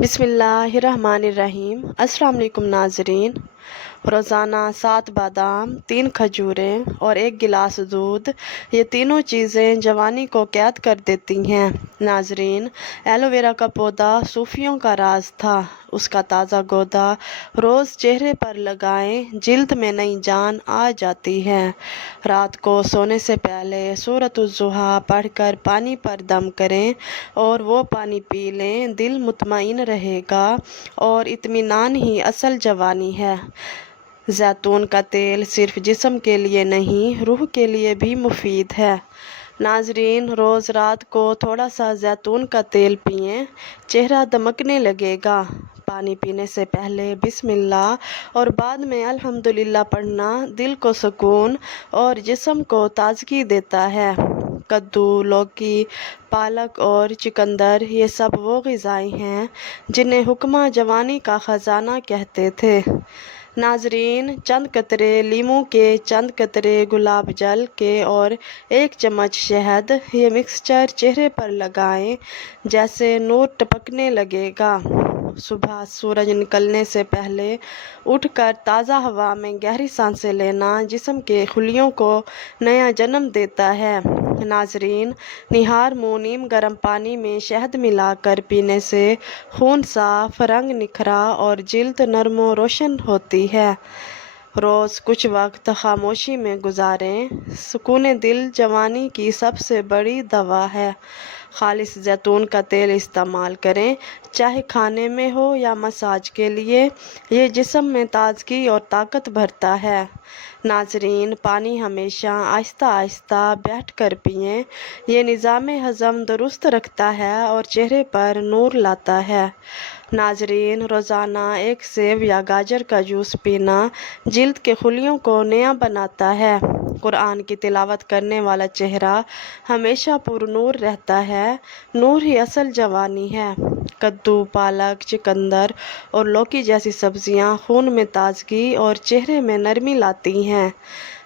بسم اللہ الرحمن الرحیم۔ السلام علیکم ناظرین۔ روزانہ 7 بادام، 3 کھجوریں اور 1 گلاس دودھ، یہ تینوں چیزیں جوانی کو قید کر دیتی ہیں۔ ناظرین، ایلو ویرا کا پودا صوفیوں کا راز تھا۔ اس کا تازہ گودا روز چہرے پر لگائیں، جلد میں نئی جان آ جاتی ہے۔ رات کو سونے سے پہلے سورۃ الضحیٰ پڑھ کر پانی پر دم کریں اور وہ پانی پی لیں، دل مطمئن رہے گا اور اطمینان ہی اصل جوانی ہے۔ زیتون کا تیل صرف جسم کے لیے نہیں، روح کے لیے بھی مفید ہے۔ ناظرین، روز رات کو تھوڑا سا زیتون کا تیل پئیں، چہرہ دمکنے لگے گا۔ پانی پینے سے پہلے بسم اللہ اور بعد میں الحمدللہ پڑھنا دل کو سکون اور جسم کو تازگی دیتا ہے۔ کدو، لوکی، پالک اور چقندر، یہ سب وہ غذائیں ہیں جنہیں حکماں جوانی کا خزانہ کہتے تھے۔ ناظرین، چند قطرے لیموں کے، چند قطرے گلاب جل کے اور 1 چمچ شہد، یہ مکسچر چہرے پر لگائیں، جیسے نور ٹپکنے لگے گا۔ صبح سورج نکلنے سے پہلے اٹھ کر تازہ ہوا میں گہری سانسیں لینا جسم کے خلیوں کو نیا جنم دیتا ہے۔ ناظرین، نہار منہ نیم گرم پانی میں شہد ملا کر پینے سے خون صاف، رنگ نکھرا اور جلد نرم و روشن ہوتی ہے۔ روز کچھ وقت خاموشی میں گزاریں، سکون دل جوانی کی سب سے بڑی دوا ہے۔ خالص زیتون کا تیل استعمال کریں، چاہے کھانے میں ہو یا مساج کے لیے، یہ جسم میں تازگی اور طاقت بھرتا ہے۔ ناظرین، پانی ہمیشہ آہستہ آہستہ بیٹھ کر پئیں، یہ نظام ہضم درست رکھتا ہے اور چہرے پر نور لاتا ہے۔ ناظرین، روزانہ 1 سیب یا گاجر کا جوس پینا جلد کے خلیوں کو نیا بناتا ہے۔ قرآن کی تلاوت کرنے والا چہرہ ہمیشہ پر نور رہتا ہے۔ نور ہی اصل جوانی ہے۔ کدو، پالک، چقندر اور لوکی جیسی سبزیاں خون میں تازگی اور چہرے میں نرمی لاتی ہیں۔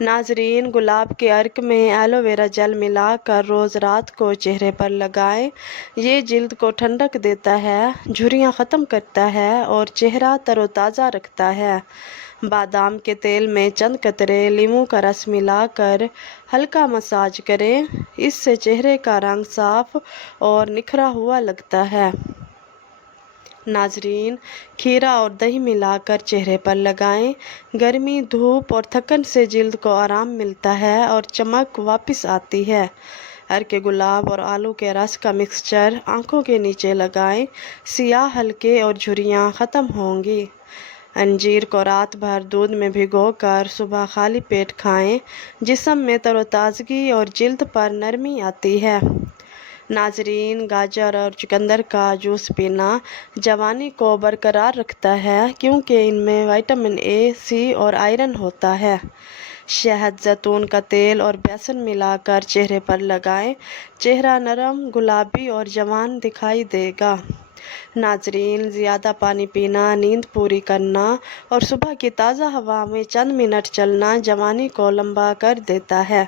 ناظرین، گلاب کے عرق میں ایلو ویرا جل ملا کر روز رات کو چہرے پر لگائیں، یہ جلد کو ٹھنڈک دیتا ہے، جھریاں ختم کرتا ہے اور چہرہ تر و تازہ رکھتا ہے۔ بادام کے تیل میں چند قطرے لیموں کا رس ملا کر ہلکا مساج کریں، اس سے چہرے کا رنگ صاف اور نکھرا ہوا لگتا ہے۔ ناظرین، کھیرا اور دہی ملا کر چہرے پر لگائیں، گرمی، دھوپ اور تھکن سے جلد کو آرام ملتا ہے اور چمک واپس آتی ہے۔ عرق گلاب اور آلو کے رس کا مکسچر آنکھوں کے نیچے لگائیں، سیاہ ہلکے اور جھریاں ختم ہوں گی۔ انجیر کو رات بھر دودھ میں بھگو کر صبح خالی پیٹ کھائیں، جسم میں تر و تازگی اور جلد پر نرمی آتی ہے۔ ناظرین، گاجر اور چقندر کا جوس پینا جوانی کو برقرار رکھتا ہے، کیونکہ ان میں وٹامن اے، سی اور آئرن ہوتا ہے۔ شہد، زیتون کا تیل اور بیسن ملا کر چہرے پر لگائیں، چہرہ نرم، گلابی اور جوان دکھائی دے گا۔ ناظرین، زیادہ پانی پینا، نیند پوری کرنا اور صبح کی تازہ ہوا میں چند منٹ چلنا جوانی کو لمبا کر دیتا ہے۔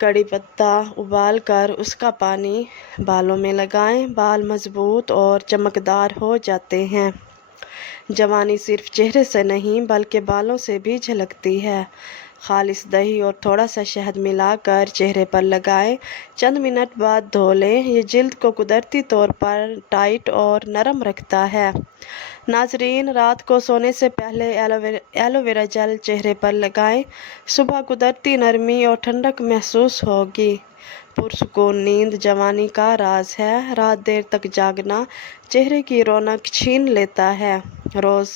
کڑی پتہ ابال کر اس کا پانی بالوں میں لگائیں، بال مضبوط اور چمکدار ہو جاتے ہیں۔ جوانی صرف چہرے سے نہیں بلکہ بالوں سے بھی جھلکتی ہے۔ خالص دہی اور تھوڑا سا شہد ملا کر چہرے پر لگائیں، چند منٹ بعد دھو لیں، یہ جلد کو قدرتی طور پر ٹائٹ اور نرم رکھتا ہے۔ ناظرین، رات کو سونے سے پہلے ایلو ویرا جل چہرے پر لگائیں، صبح قدرتی نرمی اور ٹھنڈک محسوس ہوگی۔ پرسکون نیند جوانی کا راز ہے۔ رات دیر تک جاگنا چہرے کی رونق چھین لیتا ہے۔ روز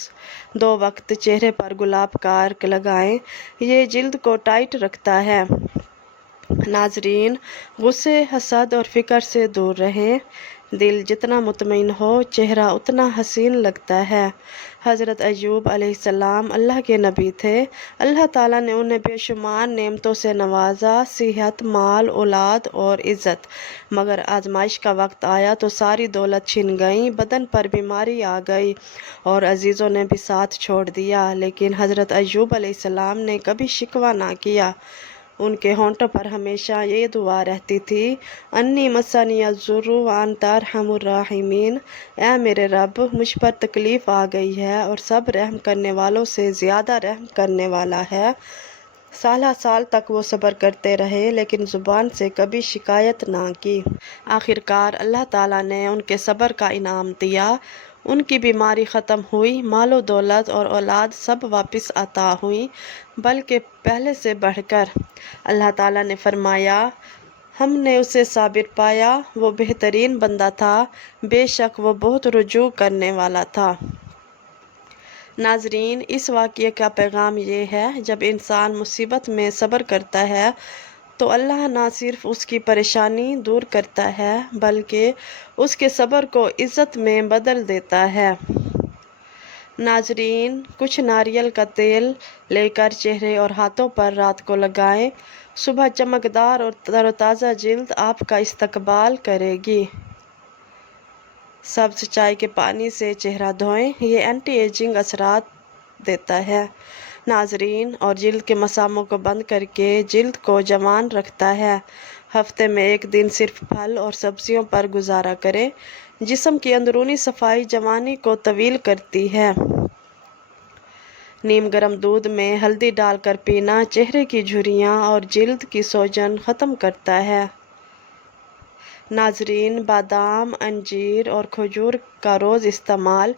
2 وقت چہرے پر گلاب کا عرق لگائیں، یہ جلد کو ٹائٹ رکھتا ہے۔ ناظرین، غصے، حسد اور فکر سے دور رہیں۔ دل جتنا مطمئن ہو، چہرہ اتنا حسین لگتا ہے۔ حضرت ایوب علیہ السلام اللہ کے نبی تھے۔ اللہ تعالیٰ نے انہیں بے شمار نعمتوں سے نوازا، صحت، مال، اولاد اور عزت، مگر آزمائش کا وقت آیا تو ساری دولت چھن گئی، بدن پر بیماری آ گئی اور عزیزوں نے بھی ساتھ چھوڑ دیا، لیکن حضرت ایوب علیہ السلام نے کبھی شکوہ نہ کیا۔ ان کے ہونٹوں پر ہمیشہ یہ دعا رہتی تھی، انی مسنی الضر وانت ارحم الراحمین، اے میرے رب مجھ پر تکلیف آ گئی ہے اور سب رحم کرنے والوں سے زیادہ رحم کرنے والا ہے۔ سالہ سال تک وہ صبر کرتے رہے لیکن زبان سے کبھی شکایت نہ کی۔ آخرکار اللہ تعالیٰ نے ان کے صبر کا انعام دیا، ان کی بیماری ختم ہوئی، مال و دولت اور اولاد سب واپس عطا ہوئی، بلکہ پہلے سے بڑھ کر۔ اللہ تعالیٰ نے فرمایا، ہم نے اسے صابر پایا، وہ بہترین بندہ تھا، بے شک وہ بہت رجوع کرنے والا تھا۔ ناظرین، اس واقعے کا پیغام یہ ہے، جب انسان مصیبت میں صبر کرتا ہے تو اللہ نہ صرف اس کی پریشانی دور کرتا ہے بلکہ اس کے صبر کو عزت میں بدل دیتا ہے۔ ناظرین، کچھ ناریل کا تیل لے کر چہرے اور ہاتھوں پر رات کو لگائیں، صبح چمکدار اور تر و تازہ جلد آپ کا استقبال کرے گی۔ سبز چائے کے پانی سے چہرہ دھوئیں، یہ اینٹی ایجنگ اثرات دیتا ہے ناظرین، اور جلد کے مساموں کو بند کر کے جلد کو جوان رکھتا ہے۔ ہفتے میں ایک دن صرف پھل اور سبزیوں پر گزارا کریں، جسم کی اندرونی صفائی جوانی کو طویل کرتی ہے۔ نیم گرم دودھ میں ہلدی ڈال کر پینا چہرے کی جھریاں اور جلد کی سوجن ختم کرتا ہے۔ ناظرین، بادام، انجیر اور کھجور کا روز استعمال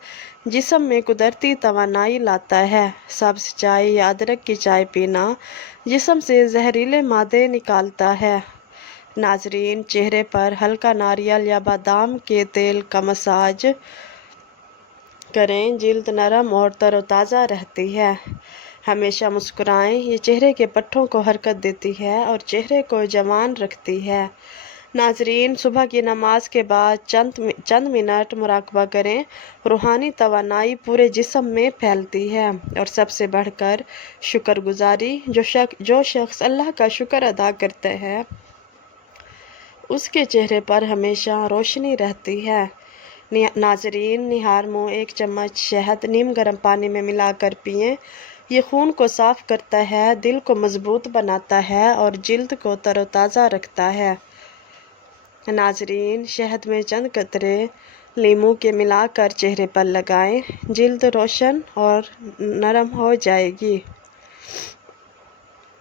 جسم میں قدرتی توانائی لاتا ہے۔ سبز چائے یا ادرک کی چائے پینا جسم سے زہریلے مادے نکالتا ہے۔ ناظرین، چہرے پر ہلکا ناریل یا بادام کے تیل کا مساج کریں، جلد نرم اور تر و تازہ رہتی ہے۔ ہمیشہ مسکرائیں، یہ چہرے کے پٹھوں کو حرکت دیتی ہے اور چہرے کو جوان رکھتی ہے۔ ناظرین، صبح کی نماز کے بعد چند منٹ مراقبہ کریں، روحانی توانائی پورے جسم میں پھیلتی ہے۔ اور سب سے بڑھ کر شکر گزاری، جو شخص اللہ کا شکر ادا کرتا ہے اس کے چہرے پر ہمیشہ روشنی رہتی ہے۔ ناظرین، نہار منہ 1 چمچ شہد نیم گرم پانی میں ملا کر پئیں، یہ خون کو صاف کرتا ہے، دل کو مضبوط بناتا ہے اور جلد کو تر و تازہ رکھتا ہے۔ ناظرین، شہد میں چند قطرے لیموں کے ملا کر چہرے پر لگائیں، جلد روشن اور نرم ہو جائے گی۔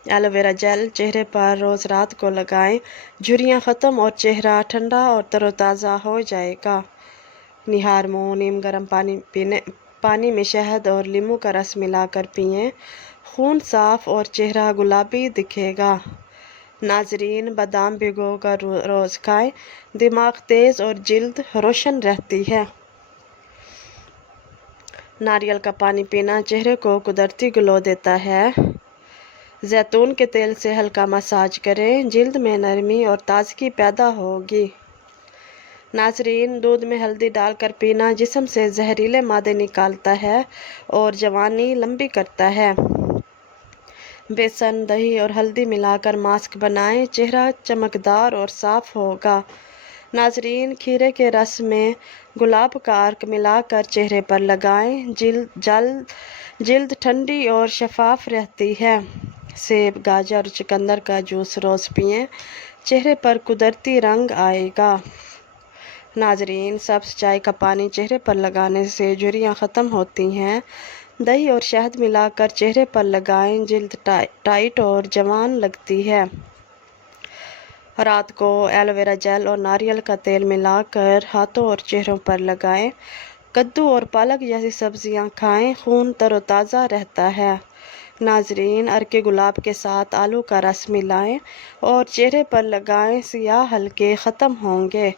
ایلو ویرا جیل چہرے پر روز رات کو لگائیں، جھریاں ختم اور چہرہ ٹھنڈا اور تر و تازہ ہو جائے گا۔ نہار منہ نیم گرم پانی میں شہد اور لیموں کا رس ملا کر پئیں، خون صاف اور چہرہ گلابی دکھے گا۔ ناظرین، بادام بھگو کر روز کھائیں، دماغ تیز اور جلد روشن رہتی ہے۔ ناریل کا پانی پینا چہرے کو قدرتی گلو دیتا ہے۔ زیتون کے تیل سے ہلکا مساج کریں، جلد میں نرمی اور تازگی پیدا ہوگی۔ ناظرین، دودھ میں ہلدی ڈال کر پینا جسم سے زہریلے مادے نکالتا ہے اور جوانی لمبی کرتا ہے۔ بیسن، دہی اور ہلدی ملا کر ماسک بنائیں، چہرہ چمکدار اور صاف ہوگا۔ ناظرین، کھیرے کے رس میں گلاب کا عرق ملا کر چہرے پر لگائیں، جلد ٹھنڈی اور شفاف رہتی ہے۔ سیب، گاجر اور چقندر کا جوس روز پئیں، چہرے پر قدرتی رنگ آئے گا۔ ناظرین، سبز چائے کا پانی چہرے پر لگانے سے جھریاں ختم ہوتی ہیں۔ دہی اور شہد ملا کر چہرے پر لگائیں، جلد ٹائٹ اور جوان لگتی ہے۔ رات کو ایلو ویرا جیل اور ناریل کا تیل ملا کر ہاتھوں اور چہروں پر لگائیں۔ کدو اور پالک جیسی سبزیاں کھائیں، خون تر و تازہ رہتا ہے۔ ناظرین، عرق گلاب کے ساتھ آلو کا رس ملائیں اور چہرے پر لگائیں، سیاہ حلقے ختم ہوں گے۔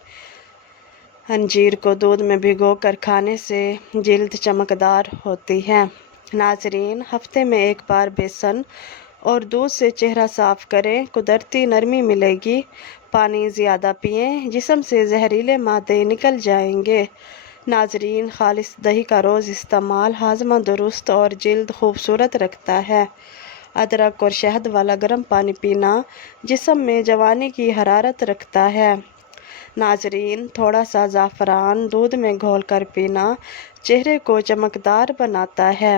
انجیر کو دودھ میں بھگو کر کھانے سے جلد چمکدار ہوتی ہے۔ ناظرین، ہفتے میں 1 بار بیسن اور دودھ سے چہرہ صاف کریں، قدرتی نرمی ملے گی۔ پانی زیادہ پئیں، جسم سے زہریلے مادے نکل جائیں گے۔ ناظرین، خالص دہی کا روز استعمال ہاضمہ درست اور جلد خوبصورت رکھتا ہے۔ ادرک اور شہد والا گرم پانی پینا جسم میں جوانی کی حرارت رکھتا ہے۔ ناظرین، تھوڑا سا زعفران دودھ میں گھول کر پینا چہرے کو چمکدار بناتا ہے۔